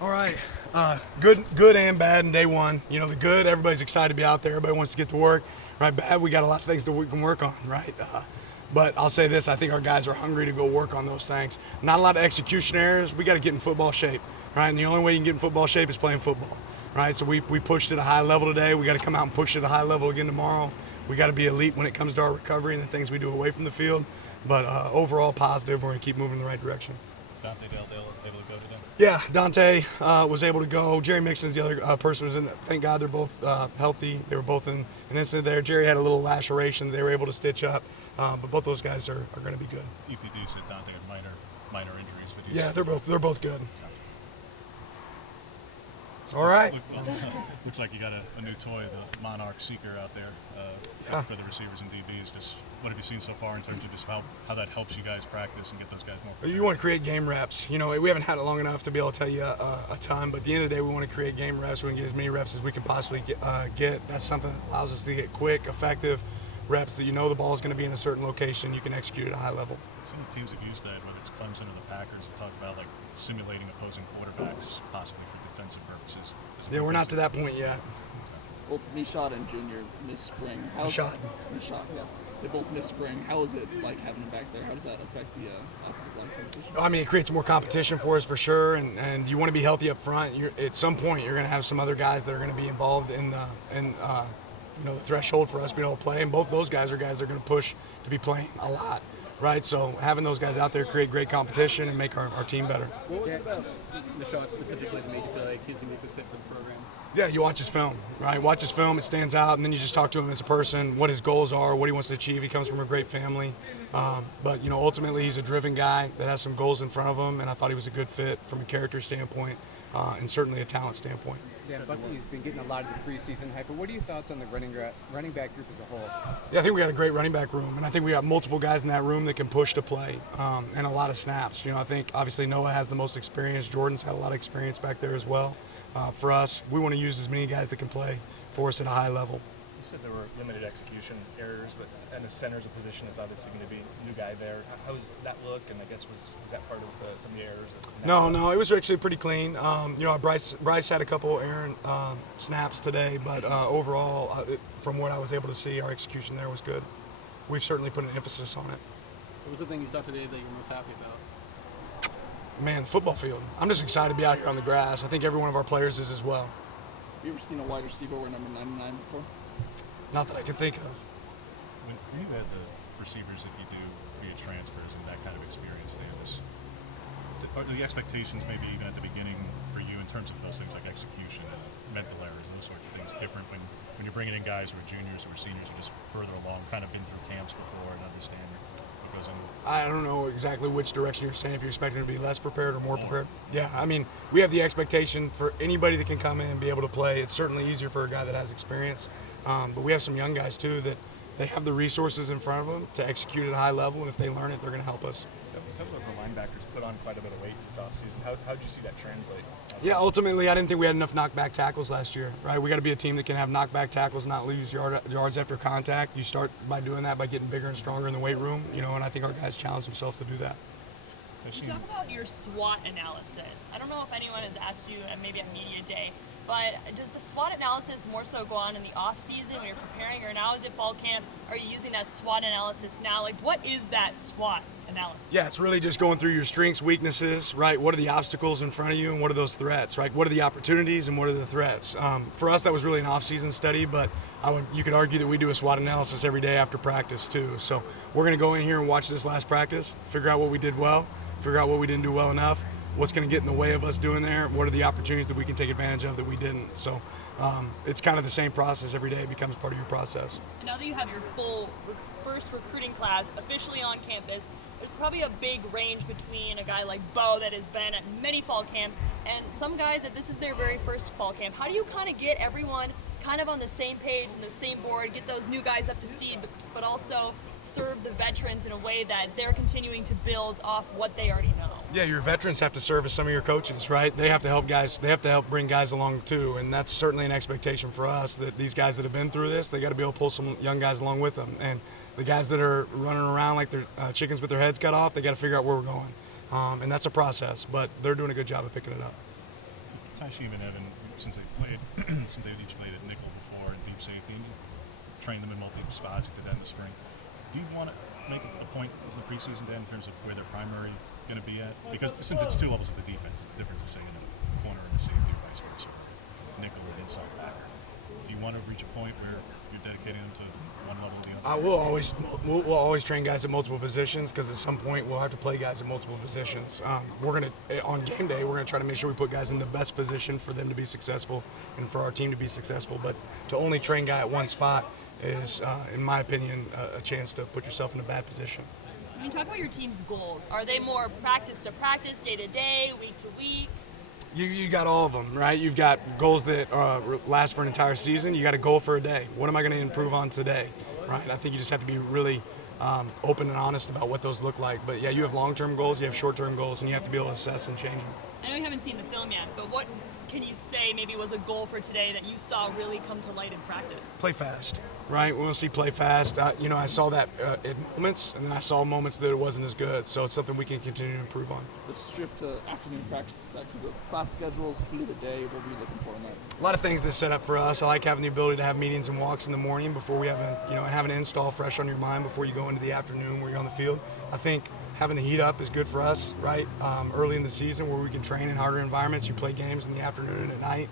All right. Good and bad in day one. You know, the good, everybody's excited to be out there. Everybody wants to get to work. Right, bad, we got a lot of things that we can work on, right? But I'll say this, I think our guys are hungry to go work on those things. Not a lot of execution errors. We got to get in football shape, right? And the only way you can get in football shape is playing football, right? So we pushed at a high level today. We got to come out and push at a high level again tomorrow. We got to be elite when it comes to our recovery and the things we do away from the field. But overall positive, we're going to keep moving in the right direction. Dante Dale able to go today? Yeah, Dante was able to go. Jerry Mixon's the other person who was in there. Thank God they're both healthy. They were both in an incident there. Jerry had a little laceration they were able to stitch up, but both those guys are going to be good. EPD said Dante had minor injuries. But Yeah, they're both good. All right. Looks like you got a new toy, the Monarch Seeker out there for the receivers and DBs. Just what have you seen so far in terms of just how that helps you guys practice and get those guys more prepared? You want to create game reps. You know, we haven't had it long enough to be able to tell you a ton, but at the end of the day, we want to create game reps. We want to get as many reps as we can possibly get. That's something that allows us to get quick, effective reps that you know the ball is going to be in a certain location. You can execute at a high level. Some of the teams have used that, whether it's Clemson or the Packers, have talked about like simulating opposing quarterbacks, possibly for defensive purposes. Yeah, we're not to that point yet. Well, it's Mishad and Junior missed spring. Mishad, yes. They both missed spring. How is it like having them back there? How does that affect the offensive line competition? I mean, it creates more competition for us for sure, and you want to be healthy up front. At some point, you're going to have some other guys that are going to be involved in the threshold for us being able to play, and both those guys are guys that are going to push to be playing a lot, right? So having those guys out there create great competition and make our team better. What was it about Mishad specifically to make you feel like he's going to be a good fit for the program? Yeah, you watch his film, right? Watch his film, it stands out, and then you just talk to him as a person, what his goals are, what he wants to achieve. He comes from a great family, but ultimately he's a driven guy that has some goals in front of him, and I thought he was a good fit from a character standpoint and certainly a talent standpoint. Yeah, Buckley's been getting a lot of the preseason hype, but what are your thoughts on the running back group as a whole? Yeah, I think we got a great running back room, and I think we got multiple guys in that room that can push to play and a lot of snaps. I think obviously Noah has the most experience. Jordan's had a lot of experience back there as well. For us, we want to use as many guys that can play for us at a high level. You said there were limited execution errors, but and the center's a position that's obviously going to be a new guy there. How does that look? And I guess was that part of some of the errors? No, it was actually pretty clean. Bryce had a couple errant snaps today, but overall, from what I was able to see, our execution there was good. We've certainly put an emphasis on it. What was the thing you saw today that you're most happy about? Man, the football field. I'm just excited to be out here on the grass. I think every one of our players is as well. Have you ever seen a wide receiver wear number 99 before? Not that I can think of. When you had the receivers that you do via transfers and that kind of experience, are the expectations maybe even at the beginning for you in terms of those things like execution and mental errors, those sorts of things, different when you're bringing in guys who are juniors or seniors who are just further along, kind of been through camps before and understand what goes into it? I don't know exactly which direction you're saying, if you're expecting to be less prepared or more prepared. Yeah, I mean, we have the expectation for anybody that can come in and be able to play. It's certainly easier for a guy that has experience, but we have some young guys too that they have the resources in front of them to execute at a high level, and if they learn it, they're going to help us. Some of the linebackers put on quite a bit of weight this offseason. How did you see that translate? Yeah, ultimately, I didn't think we had enough knockback tackles last year, right? We got to be a team that can have knockback tackles, not lose yards after contact. You start by doing that by getting bigger and stronger in the weight room, and I think our guys challenge themselves to do that. You talk about your SWOT analysis. I don't know if anyone has asked you, maybe at Media Day, but does the SWOT analysis more so go on in the off season when you're preparing, or now is it fall camp? Are you using that SWOT analysis now? Like, what is that SWOT analysis? Yeah, it's really just going through your strengths, weaknesses, right? What are the obstacles in front of you, and what are those threats, right? What are the opportunities, and what are the threats? For us, that was really an off-season study, but you could argue that we do a SWOT analysis every day after practice too. So we're going to go in here and watch this last practice, figure out what we did well, figure out what we didn't do well enough, what's going to get in the way of us doing there, what are the opportunities that we can take advantage of that we didn't. So it's kind of the same process every day. It becomes part of your process. Now that you have your full first recruiting class officially on campus, there's probably a big range between a guy like Bo that has been at many fall camps and some guys that this is their very first fall camp. How do you kind of get everyone kind of on the same page and the same board, get those new guys up to speed, but also serve the veterans in a way that they're continuing to build off what they already know? Yeah, your veterans have to serve as some of your coaches, right? They have to help guys. They have to help bring guys along too, and that's certainly an expectation for us that these guys that have been through this, they got to be able to pull some young guys along with them. And the guys that are running around like they're chickens with their heads cut off, they got to figure out where we're going. And that's a process, but they're doing a good job of picking it up. Taishiv and Evan, since they played, since they each played at nickel before and deep safety, and you trained them in multiple spots, you did that in the spring. Do you want to make a point in the preseason, Dan, in terms of where their primary going to be at? Because since it's two levels of the defense, it's different to say in a corner and a safety or vice versa, nickel and inside backer. Do you want to reach a point where you're dedicating them to one level or the other? We'll always train guys at multiple positions because at some point we'll have to play guys at multiple positions. We're gonna on game day we're gonna try to make sure we put guys in the best position for them to be successful and for our team to be successful. But to only train guy at one spot is, in my opinion, a chance to put yourself in a bad position. When you talk about your team's goals, are they more practice to practice, day to day, week to week? You got all of them, right? You've got goals that last for an entire season. You got a goal for a day. What am I going to improve on today, right? I think you just have to be really open and honest about what those look like. But yeah, you have long-term goals, you have short-term goals, and you have to be able to assess and change them. I know you haven't seen the film yet, but what can you say maybe was a goal for today that you saw really come to light in practice? Play fast, right? We want to see play fast. I saw that at moments, and then I saw moments that it wasn't as good. So it's something we can continue to improve on. Let's shift to afternoon practice because the class schedules, heat of the day, what were you looking for in that? A lot of things that set up for us. I like having the ability to have meetings and walks in the morning before we have an install fresh on your mind before you go into the afternoon where you're on the field. I think having the heat up is good for us, right? Early in the season where we can train in harder environments. You play games in the afternoon and at night,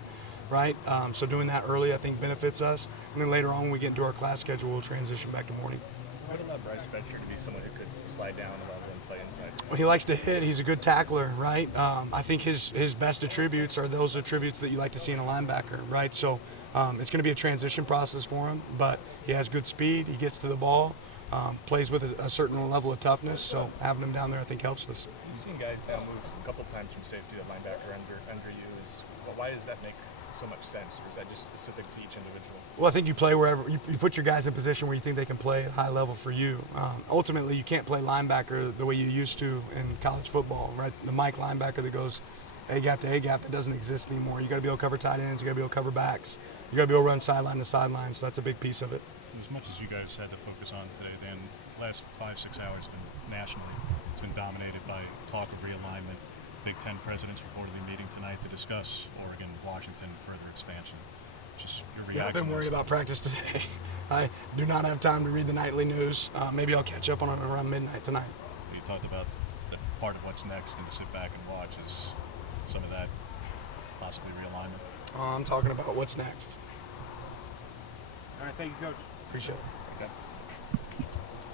right? So doing that early, I think, benefits us. And then later on, when we get into our class schedule, we'll transition back to morning. What allowed Bryce Betcher to be someone who could slide down a level and play inside? Well, he likes to hit. He's a good tackler, right? I think his best attributes are those attributes that you like to see in a linebacker, right? So it's going to be a transition process for him, but he has good speed. He gets to the ball, plays with a certain level of toughness. So having him down there, I think, helps us. You've seen guys now move a couple times from safety to linebacker under you. Why does that make so much sense, or is that just specific to each individual? Well, I think you play wherever you put your guys in position where you think they can play at a high level for you. Ultimately, you can't play linebacker the way you used to in college football, right? The Mike linebacker that goes A gap to A gap, that doesn't exist anymore. You got to be able to cover tight ends. You got to be able to cover backs. You got to be able to run sideline to sideline. So that's a big piece of it. As much as you guys had to focus on today, Dan, the last 5-6 hours have been nationally. It's been dominated by talk of realignment. Big Ten presidents reportedly meeting tonight to discuss Oregon, Washington, further expansion. Just your reaction. Yeah, I've been worried about practice today. I do not have time to read the nightly news. Maybe I'll catch up on it around midnight tonight. You talked about that part of what's next and to sit back and watch is some of that possibly realignment. I'm talking about what's next. All right, thank you, Coach. Appreciate it.